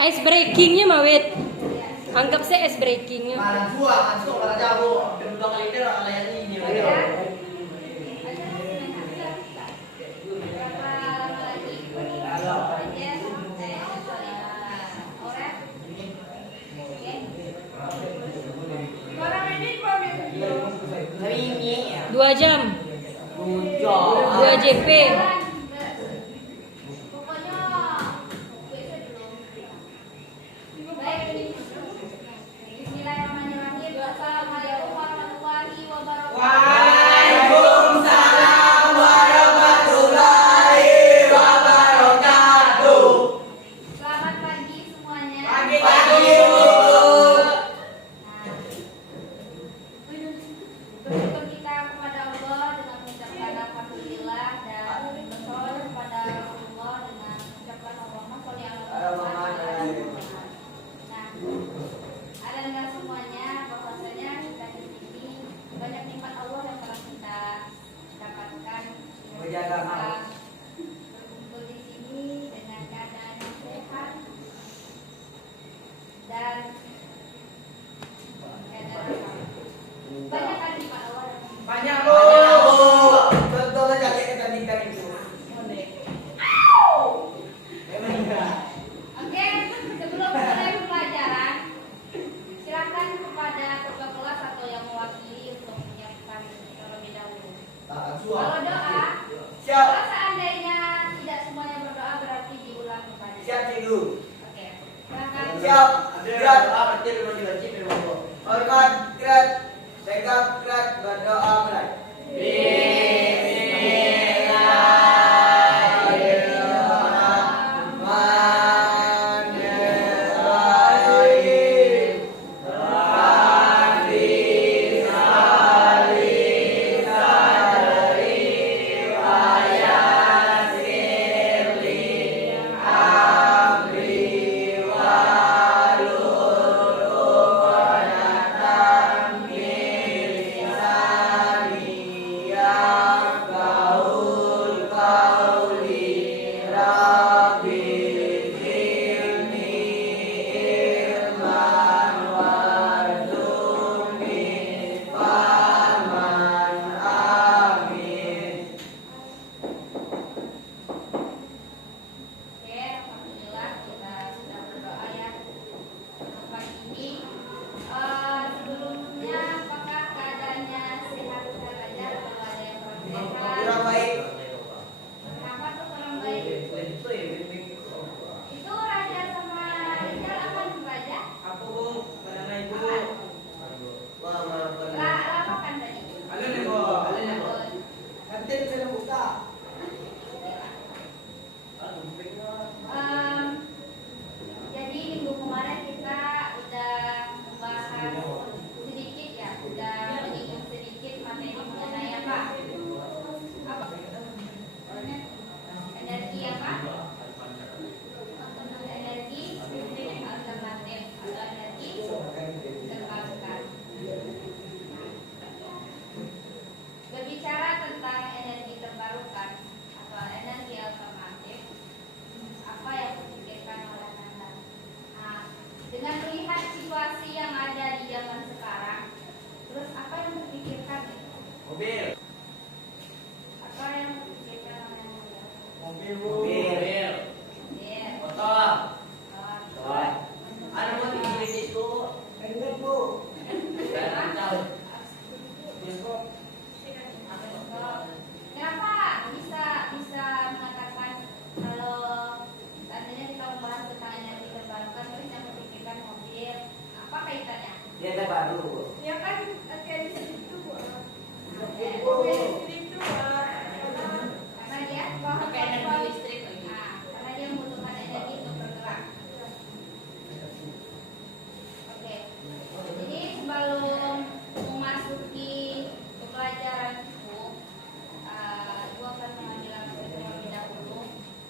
Ice breakingnya mawit, anggap saya ice breakingnya. Dua jam, 2 JP. Waalaikumsalam warahmatullahi wabarakatuh. Selamat pagi semuanya. Pagi. Bersyukur kita kepada Allah dengan mengucapkan alhamdulillah dan bersolawat kepada Rasulullah dengan mengucapkan Allahumma sholli ala Muhammad. Nah, ada enggak semuanya bahwasanya kita di sini banyak nikmat Allah yang telah kita dapatkan. Menjaga malam. Berkumpul di sini dengan keadaan yang sehat dan banyak kan nikmat Allah. Banyak bu. Betul jadi tadi itu. Oke, sebelum mulai pembelajaran, silakan kepada ketua kelas atau yang mewakili untuk menyiapkan terlebih dahulu. Kalau doa, Siap. kalau seandainya tidak semuanya berdoa berarti diulang kembali. Siap dulu. Oke, silakan. Siap. Gerak. Hormat. Gerak. Tegap. Gerak. Berdoa mulai. Bismillahirrahmanirrahim. Mobil. Apa yang kita namanya? Mobil, Bu. Mobil. Iya. Motor. Motor. Ada mau dikirim itu? Enggak, Bu. Jangan tahu. Kenapa bisa mengatakan kalau seandainya kita membahas tentang energi terbarukan terus yang memikirkan mobil, apa kaitannya? Dia ada baru, Bu. Ya kan kayak di situ, Bu. Karena Di situ, Bu. dia Pakai energi listrik lagi. karena dia membutuhkan energi untuk bergerak. Oke. Jadi sebelum memasuki pembelajaran itu, Ibu akan mengambil langkah terlebih dahulu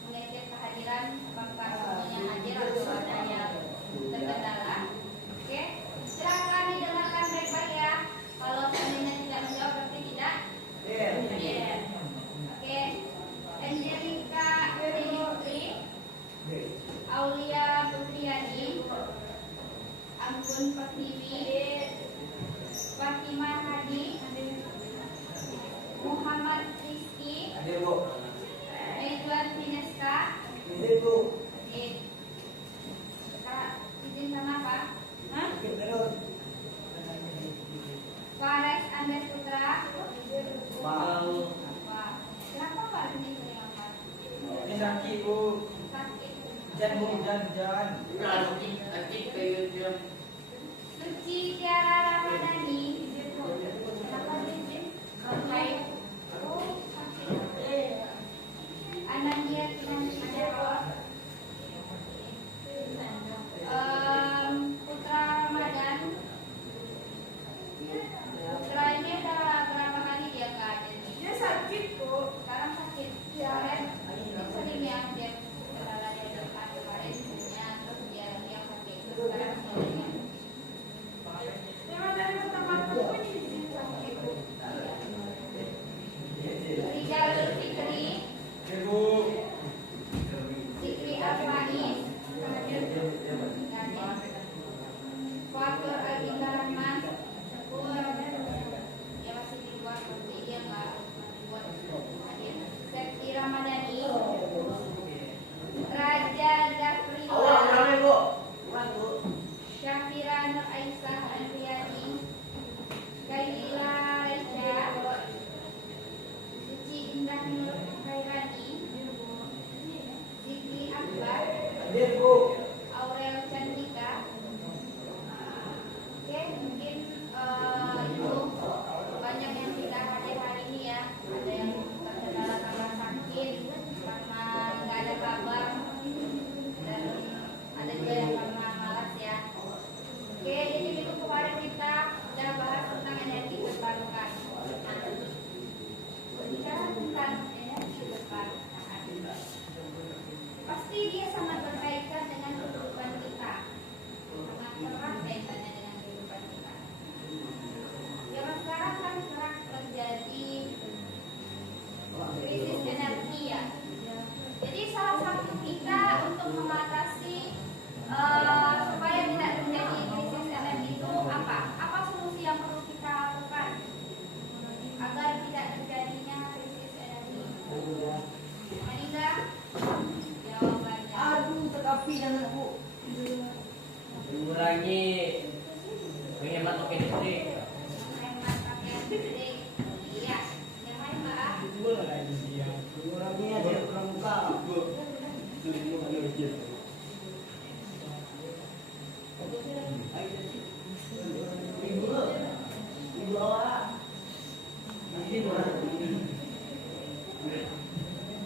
mengecek kehadiran apakah semuanya hadir atau ada yang terkendala. Oke, silakan didengarkan baik-baik ya. Kalau seandainya tidak menjawab berarti tidak. Iya. Oke. Angelika Rinitri, Aulia Putriani, Anggun Pertiwi, Fatimah Hadi, Muhammad Rizki, Hadir, Bu. Edward Pineska, Hadir, Bu. Kak, izin sama apa? Hah? Terus. Fares Andes Putra. Mau. Wah, kenapa Pak ini sering angkat? Ini sakit, Bu. Sakit. Jan, Bu. Jan. Nanti kayak dia. Suci Tiara Ramadhani. Kenapa izin? Baik. Oh, sakit. Anandia Kinanti Jarot. Putra Ramadan. Putra ini udah berapa kali dia nggak ada nih? Dia sakit, Bu. Sekarang sakit. Kemarin sering ya dia kendala dia depan kemarin punya terus dia yang sakit. Sekarang sering ya. Memang dari pertama pun izin sakit, Bu. Rijal Fikri, Hadir, Bu. Fikri Afais, Fatur Agila Rahman, dia masih di luar seperti dia nggak buat hadir. Sekti Ramadhani, Raja Gapriela, Awak ramai, Bu. Kurang, Bu. Syafira Nur Aisyah Andriani, Kaila Raisya, Suci Indah Nur Khairani, Zikri Akbar, Hadir, Bu. Aurel Candika. Oke, mungkin itu banyak yang tidak hadir hari ini ya. Ada yang terkendala karena sakit, karena nggak ada kabar, dan ada juga yang karena malas ya. Oke, jadi minggu kemarin kita sudah bahas tentang energi terbarukan. Bicara tentang energi terbarukan, pasti dia sangat berkaitan dengan kehidupan kita, sangat erat kaitannya dengan kehidupan kita. Zaman sekarang kan kerap terjadi krisis energi ya. Jadi salah satu kita untuk mengatasi supaya tidak terjadi krisis energi itu apa? Apa solusi yang perlu kita lakukan agar tidak terjadinya krisis energi? Maningga? Jawabannya. Aduh, tekapi jangan, Bu. Mengurangi menghemat pakai listrik. Hemat pakai listrik. Iya. Yang lain Mbak? Mengurangi aja pramuka. Ibu awak. Ini mana?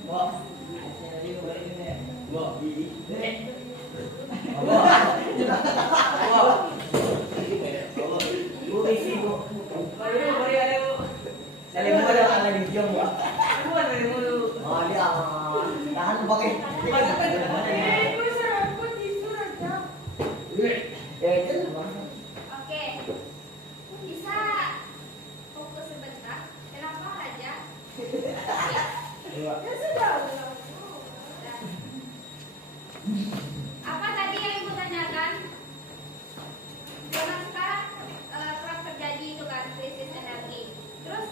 Wah. Wah. Bu isi bu. Mari ada bu. Saya mau ada ala di jam bu. Buat dari dulu. Oh dia. Tahan pakai. Itu serabut itu aja. Ya itu. Oke. Bisa fokus sebentar. Kenapa aja? Ya sudah. Apa tadi yang Ibu tanyakan? Zaman sekarang kerap terjadi itu kan krisis energi. Terus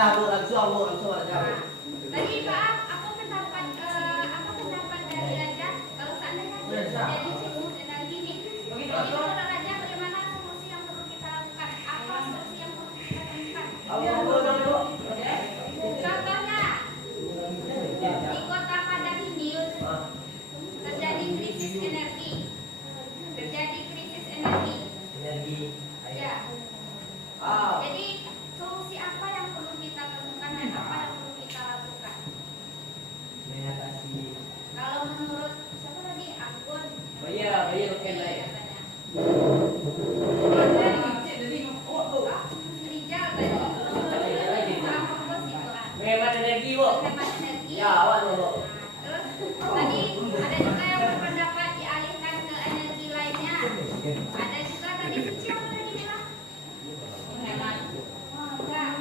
langsung aja. Tadi Pak, apa pendapat dari Raja kalau seandainya terjadi siklus energi ini? Jadi menurut Raja bagaimana solusi yang perlu kita lakukan? Apa solusi yang perlu kita temukan? Contohnya di kota Padang ini terjadi krisis energi. Energi. Ya. Jadi solusi apa yang perlu kita temukan dan apa yang perlu kita lakukan? Mengatasi. Kalau menurut siapa tadi? Anggun. Oh iya, oke baik. Katanya. Oh, Rijal tadi. Sama fokus itu kan. Menghemat energi, Bu. Hemat energi. Ya, awal dulu. Terus tadi ada juga yang berpendapat dialihkan ke energi lainnya. Ada juga tadi Cici apa tadi bilang? Hemat. Enggak.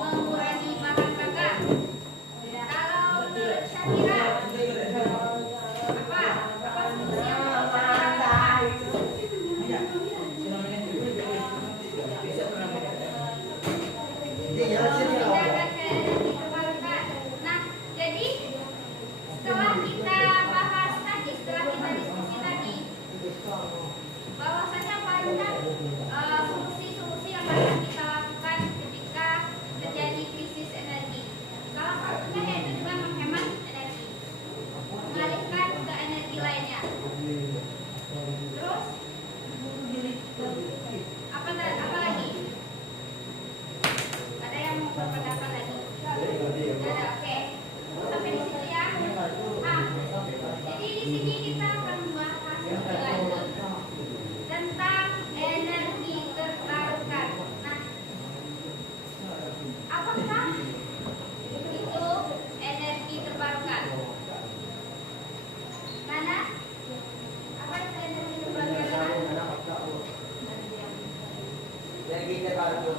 Mengurangi bahan bakar. Kalau menurut Syakira apa solusi yang perlu kita lakukan? Pindahkan ke energi terbarukan. Nah, jadi setelah kita bahas tadi, setelah kita diskusi tadi, bahwasanya banyak solusi-solusi yang harus kita lakukan ketika terjadi krisis energi. Salah satunya yaitu juga menghemat energi, mengalihkan ke energi lainnya. Terus apa lagi? Ada yang mau berpendapat lagi? Ada, oke. Sampai di situ ya. Nah, jadi di sini kita akan membahas lebih lanjut tentang energi terbarukan. Nah, apakah itu energi terbarukan? Mana? Apa itu energi terbarukan? Energi terbarukan.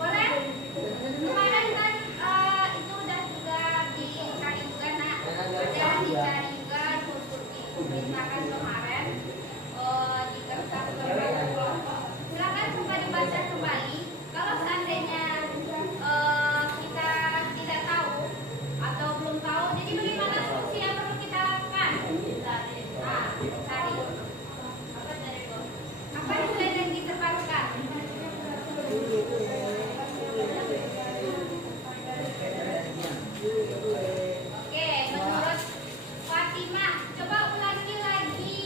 Boleh? Kemarin kan itu udah juga dicari juga nak. Ada dicari juga dimintakan kemarin di kertas silakan coba dibaca kembali. Kalau seandainya kita tidak tahu atau belum tahu, jadi bagaimana solusi yang perlu kita lakukan? Nah, cari. Apa itu energi terbarukan? Oke, menurut Fatimah, coba ulangi lagi.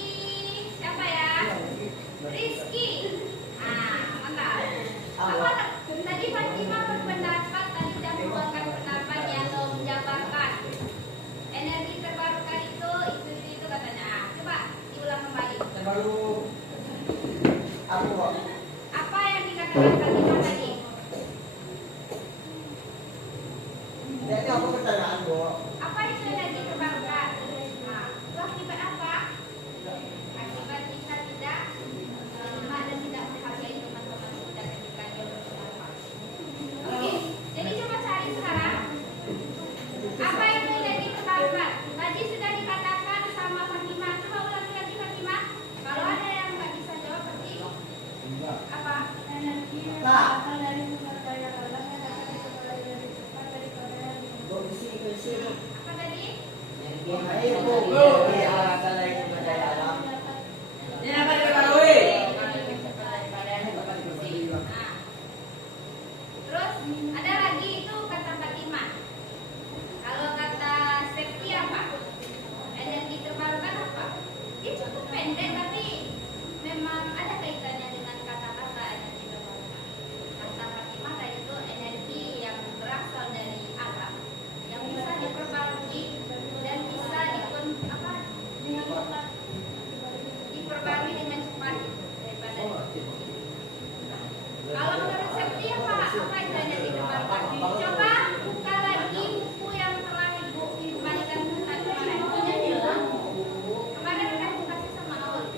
Siapa ya? Rizky. Mantap. Apa tadi Fatimah berpendapat, tadi sudah mengeluarkan pendapat yang menjabarkan energi terbarukan itu katanya. Coba diulang kembali. Terbaru. Aku kok. Apa yang dikatakan Fatimah tadi? Jadi aku pertanyaan, Bu. Apa itu energi terbarukan? Nah, itu akibat apa? Akibat kita tidak menerima dan tidak menghargai teman-teman kita ketika dia berpendapat. Oke, jadi coba cari sekarang. Apa itu energi terbarukan? Tadi sudah dikatakan sama Fatimah. Coba ulangi lagi Fatimah. Kalau ada yang nggak bisa jawab berarti apa? energi yang Kak. berasal dari sumber daya alam yang dapat diperoleh dari cepat daripada yang Bu, kesini. Apa tadi? Energi yang air, Bu. Energi yang berasal dari sumber daya alam. Ini apa terbaru? Nah, terus ada lagi itu kata Fatimah. Kalau kata Septi apa? Energi terbarukan apa? Dia cukup pendek tapi memang ada kaitannya dengan kata-kata energi terbarukan. Kata Fatimah tadi itu energi yang berasal dari alam yang bisa diperbarui dan bisa diperbarui dengan cepat daripada kalau menurut Septi apa itu energi terbarukan? Coba buka lagi buku yang telah Ibu kembalikan kemarin. Kemarin kan kasih sama Aul.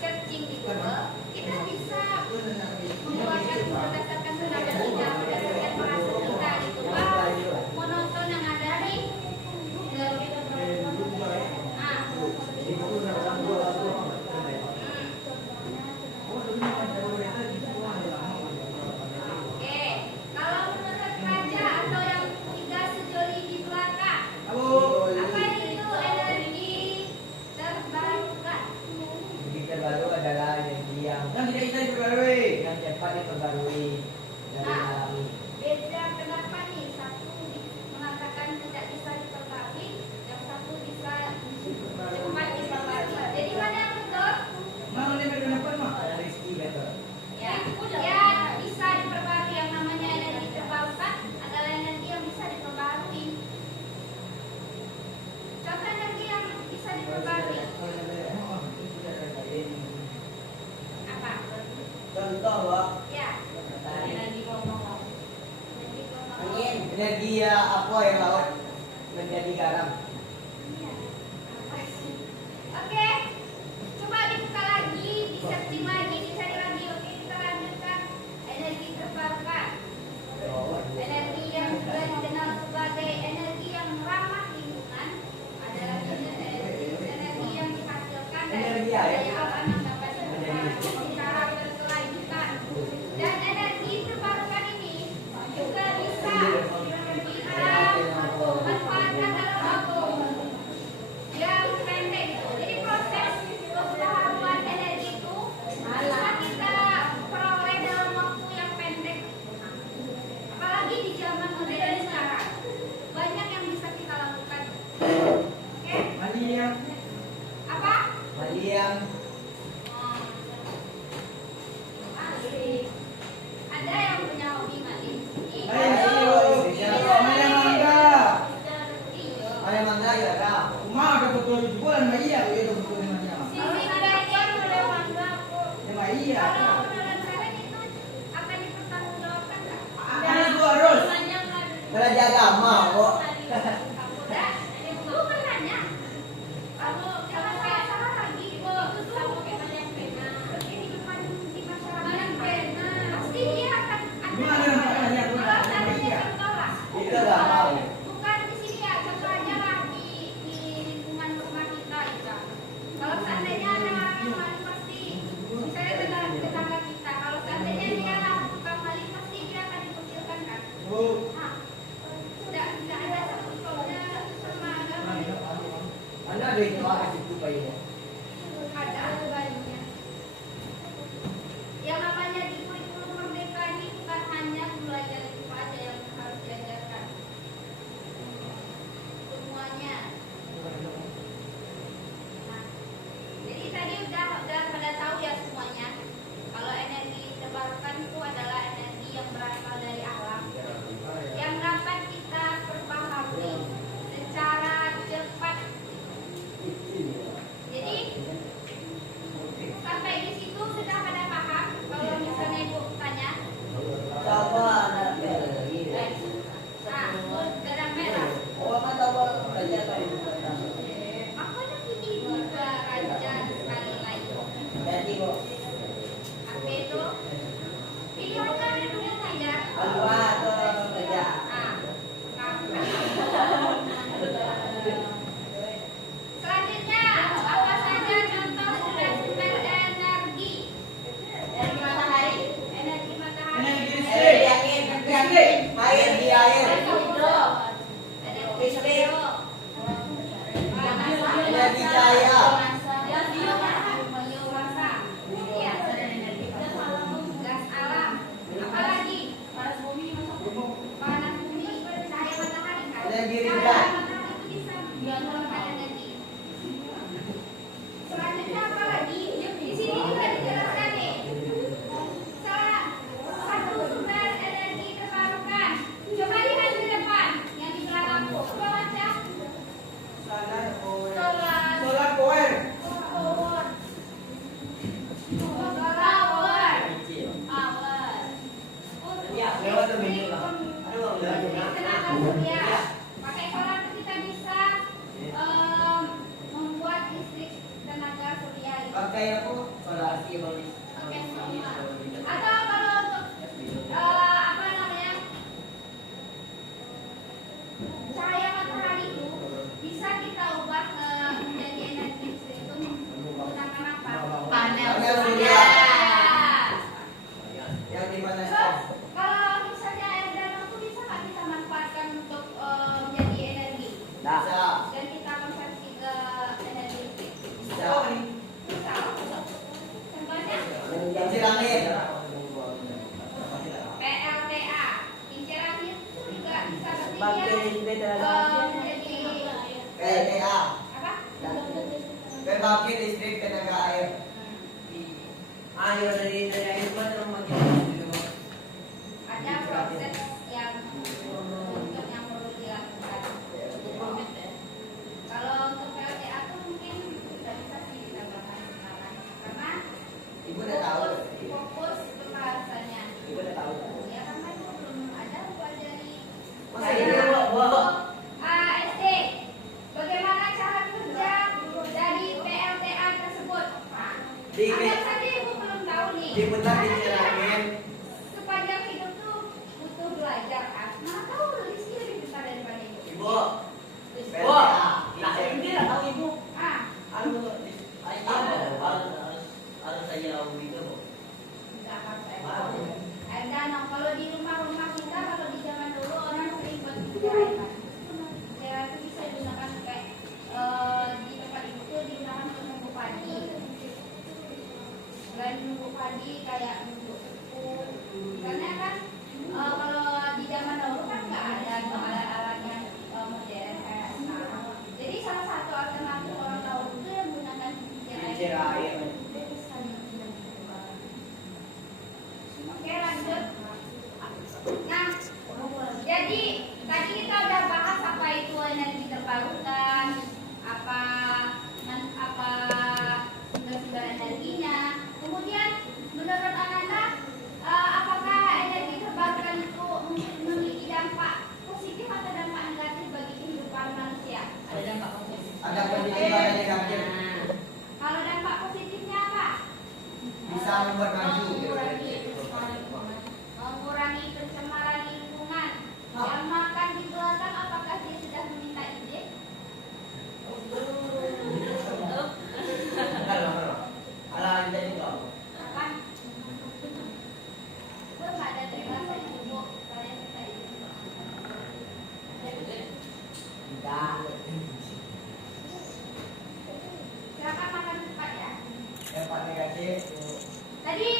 searching di Google, kita bisa mengeluarkan berdasarkan tenaga kita, berdasarkan bahasa kita gitu Pak. Menonton yang ada di Oke, kalau menurut raja atau yang tiga sejoli di belakang, apa itu energi terbarukan? Energi terbaru adalah energi yang Yang tidak bisa diperbarui. cepat diperbarui dari Nah, alami. beda kenapa nih? Satu mengatakan tidak bisa diperbarui, yang satu bisa cepat diperbarui. Jadi mana yang betul? Mana dia berpendapat mah? Rizki betul. Ya, bisa diperbarui. Yang namanya energi terbarukan adalah energi yang bisa diperbarui. Contoh energi yang bisa diperbarui apa? Contoh, Wak. Ya, Matahari. energi gelombang. Angin, energi ya apa yang laut menjadi garam. Oke, coba dibuka lagi, di searching lagi, dicari lagi. Oke, kita lanjutkan. Energi terbarukan. Energi yang juga dikenal sebagai energi yang ramah lingkungan adalah energi yang dihasilkan dari Energi daya air. alam yang dapat diperbarui secara berkelanjutan. Dan energi terbarukan ini juga bisa kita manfaatkan dalam atom yang pendek. Jadi proses pembaharuan energi itu bisa kita peroleh dalam waktu yang pendek. Apalagi di zaman modern sekarang, banyak yang bisa kita lakukan. Oke, Malia. apa? Maliang, Asik. Ada yang punya hobi maling? Malia mangga. Iya. mana mangga ya Ra? Umah ada betul jualan Malia itu betul namanya. Sisi bagian udah mangga kok. Ya Malia. Kalau menurut kalian itu akan dipertanggungjawabkan nggak? Akan itu harus. Belajar agama kok. Bukan nanya. Kalau saya salah lagi, itu tuh kehidupan di masyarakat pasti dia akan Gimana namanya? kalau seandainya contoh lah. Itu agama. Bukan di sini ya, contoh aja lah di lingkungan rumah kita itu. Kalau seandainya ada orang yang maling pasti, misalnya tetangga kita, kalau seandainya dia lah tukang maling pasti dia akan dikucilkan kan. Oh. Nah, tidak ada satu soalnya sama agama itu. Mana ada itu kasih itu bayinya. Ada banyak. Yang namanya di kurikulum merdeka ini bukan hanya belajar itu aja yang harus diajarkan. Semuanya. Nah, jadi tadi udah pada tahu ya semuanya. Kalau energi terbarukan itu adalah energi yang berasal dari alam, yang dapat kita perbaharui secara cepat. Jadi kaya po, wala si Balis. Oke, atau kalau untuk apa namanya cahaya matahari itu bisa kita ubah menjadi energi listrik itu menggunakan apa? Panel Panel surya. surya. Yang di mana? Terus kalau misalnya air danau itu bisa nggak kita manfaatkan untuk menjadi energi Bisa. dan kita konversi ke energi listrik? Bisa. Bisa. Contohnya Kincir angin. PLTA, kincir angin itu juga bisa berarti Bagian dia listrik menjadi PLTA. apa? Pembangkit listrik tenaga air. Ayo dari air mana Ada proses yang untuk yang perlu dilakukan. Kalau untuk PLTA itu mungkin tidak bisa sih ditambahkan sekarang karena Ibu udah tahu. fokus ke bahasanya. Ibu udah tahu. Ya karena itu belum ada pelajari. Masa iya, Bu? SD. Bagaimana cara kerja dari PLTA tersebut? Pak. Di- Anggap saja ibu belum tahu nih. Diputar Karena kincir kita angin. sepanjang hidup tuh butuh belajar kan. Mana tahu Rizky lebih besar daripada ibu. Ibu. PLTA. Nah, ini lah tahu ibu. Ah, Harus saya itu. nggak apa-apa. Air danau. Kalau di rumah-rumah kita, kalau di zaman dulu orang sering buat kincir air kan. Kincir itu bisa digunakan kayak di tempat ibu tuh digunakan untuk nunggu padi. Selain nunggu padi kayak nunggu tepung. Karena kan kalau di zaman dahulu kan nggak ada tuh alat-alat yang modern kayak sekarang. Jadi salah satu alternatif orang dahulu itu yang menggunakan Kincir air. Oke, lanjut. Nah, jadi tadi kita udah bahas apa itu energi terbarukan, apa sumber-sumber energinya. Kemudian menurut Ananda, apakah energi terbarukan itu memiliki dampak positif atau dampak negatif bagi kehidupan manusia? Ada dampak positif. Ada positif, ada negatif. Kalau dampak positifnya apa? Bisa membuat maju. Mengurangi pencemaran lingkungan. Yang makan di belakang apakah dia sudah meminta izin? Ala jadi kau. Apa? Belum ada penjelasan ibu. Saya minta izin. Silakan makan cepat ya. Dampak negatif. Tadi